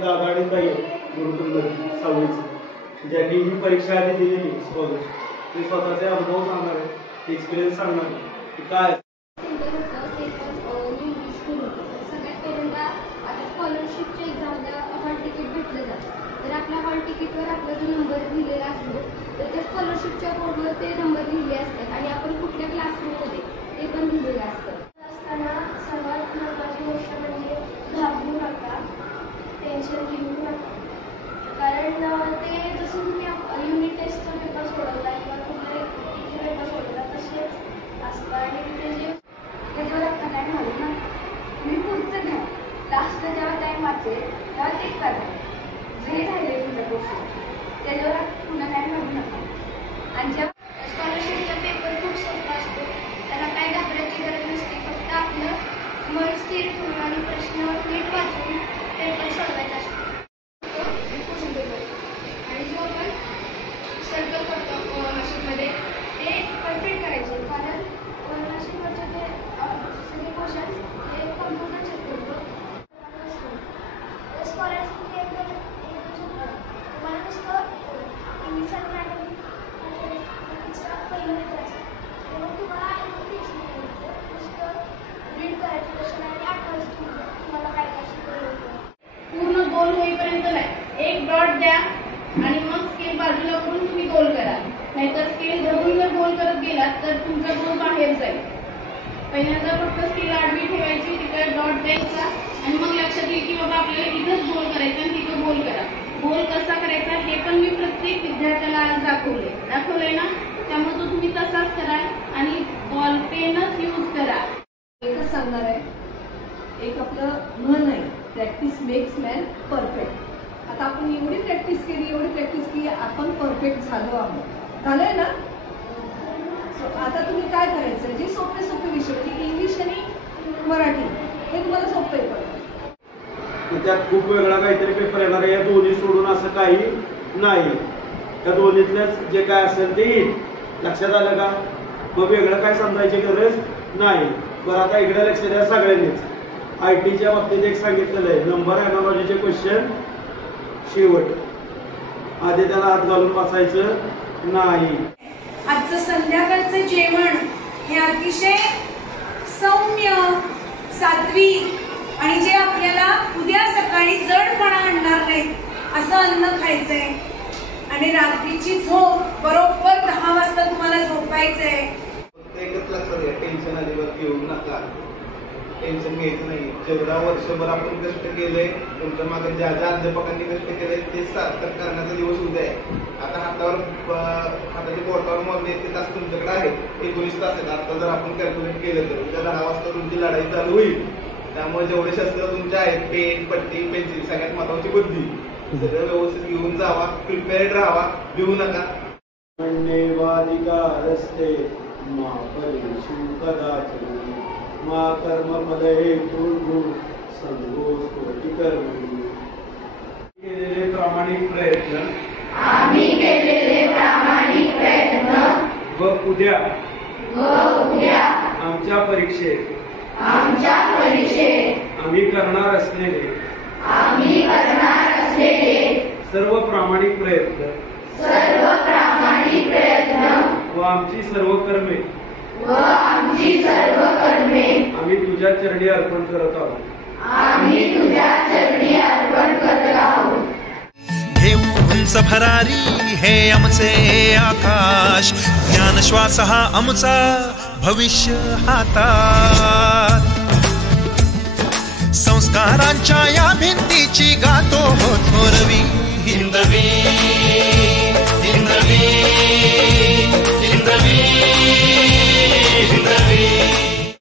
दादा आणि ताई गुरुकुलमध्ये 6वीचे ज्यांनी ही परीक्षा आधी दिलेली स्कॉलरशिप ते स्वतःचे अनुभव सांगणार आहे, एक्सपिरियन्स सांगणार आहे की काय सगळ्यात पहिल्यांदा आता स्कॉलरशिपच्या एक्झामला हॉल तिकीट भेटलं जातं. तर आपल्या हॉल तिकीटवर आपला जो नंबर लिहिलेला असतो तर त्या स्कॉलरशिपच्या बोर्डवर ते नंबर लिहिले असतात आणि आपण कुठल्या क्लासरूममध्ये ते पण लिहिलेलं असतं. असताना सर्वात महत्त्वाची गोष्ट म्हणजे घाबरू नका, टेन्शन घेऊ नका. कारण ते जसं तुम्ही युनिट टेस्टचा पेपर सोडवला किंवा कुठले इथे पेपर सोडवला तसेच असतं आणि ते जे त्याच्यावर आता टाईम घालू ना तुम्ही पुढचं घ्या. लास्टला जेव्हा टाईम वाचेल तेव्हा ते करा. जे राहिले तुमचं क्वेश्चन त्याच्यावर पुन्हा टाईम घालू नका. आणि जेव्हा स्कॉलरशिपचा पेपर खूप सोपा असतो त्याला काय घाबरायची गरज नसते. फक्त आपलं मन स्थिर ठेवून आणि प्रश्न नीट वाचून पेपर सोडवायचा असतो. आणि जो आपण सर्कल करतो कोणाशीमध्ये ते परफेक्ट करायचे. कारण कोणाशीवरचे ते सगळे क्वेश्चन्स हे कॉम्प्युटर चेक करतो. स्कॉलरशिपचे एकदम तुम्हाला नुसतं इंग्लिश आणि मॅथमॅटिक्सचा पहिलं पेपर असतं तेव्हा तुम्हाला नुसतं रीड करायचं क्वेश्चन आणि आठवायचं तुम्हाला काय काय शिकवलं होतं. पूर्ण गोल होईपर्यंत नाही, एक डॉट द्या आणि मग स्केल बाजूला करून तुम्ही गोल करा. नाहीतर स्केल धरून जर गोल करत गेलात तर तुमचा गोल बाहेर जाईल. पहिल्यांदा फक्त स्केल आडवी ठेवायची, तिकडे डॉट द्यायचा आणि मग लक्षात येईल की बाबा आपल्याला इथंच गोल करायचं आणि तिथं गोल करा. गोल कसा करायचा हे पण मी प्रत्येक विद्यार्थ्याला आज दाखवलंय ना. त्यामुळे तो तुम्ही तसाच करा आणि बॉल पेनच यूज करा. एकच सांगणार आहे, एक आपलं म्हण आहे, प्रॅक्टिस मेक्स मॅन परफेक्ट. आता आपण एवढी प्रॅक्टिस केली आपण परफेक्ट झालो आहोत. झालंय ना. आता तुम्ही काय करायचं, जे सोपे विषय की इंग्लिश आणि मराठी हे तुम्हाला सोपे पडतं. त्यात खूप वेगळा काहीतरी पेपर येणार आहे. या दोन्ही सोडून असं काही नाही. त्या दोन्हीतल्याच जे काय असेल ते येईल. लक्षात आलं का? मग वेगळं काय समजायची गरज नाही. बरं आता इकडे लक्ष द्या सगळ्यांनीच. IT च्या बाबतीत एक सांगितलेलं आहे, नंबर अॅनालॉजीचे क्वेश्चन शेवट, आधी त्याला हात घालून बसायचं नाही. आजचं संध्याकाळचं जेवण हे अतिशय सौम्य, सात्विक आणि जे आपल्याला उद्या सकाळी जडपणा आणणार नाही असं अन्न खायचंय. आणि रात्रीची झोप बरोबर 10 वाजता तुम्हाला झोपायचंय. एकच लक्षात घ्या, टेन्शन अजिबात घेऊ नका. टेन्शन घ्यायचं नाही. जेवढा वर्षभर आपण कष्ट केलंय, तुमच्या मागे ज्या ज्या अध्यापकांनी कष्ट केलंय ते सार्थक करण्याचा दिवस उद्या आहे. आता हाताच्या बोटावर मोजणे ते तास तुमच्याकडे आहेत, 19 तास आहेत. आता जर आपण कॅल्क्युलेट केलं तर उद्या 10 वाजता तुमची लढाई चालू होईल. त्यामुळे जेवढे शस्त्र तुमचे आहेत, पेन, पट्टी, पेन्सिल, सगळ्यात महत्वाची बुद्धी, सगळं व्यवस्थित घेऊन जावा. प्रिपेअर्ड राहावा, भिवू नका. रस्ते मा परेषु कदाचित् मा कर्मफले कुर्वु संगोष कोटि कर्मणि. केलेले प्रामाणिक प्रयत्न व उद्या आमच्या परीक्षेत आम्ही करणार असलेले सर्व प्रामाणिक प्रयत्न व आमची सर्व कर्मे आम्ही तुझ्या चरणी अर्पण करत आहोत. घेऊ उंच भरारी हे आमचे आकाश, ज्ञान श्वास हा आमचा भविष्य हातात. संस्कारांच्या या भिंतीची गातो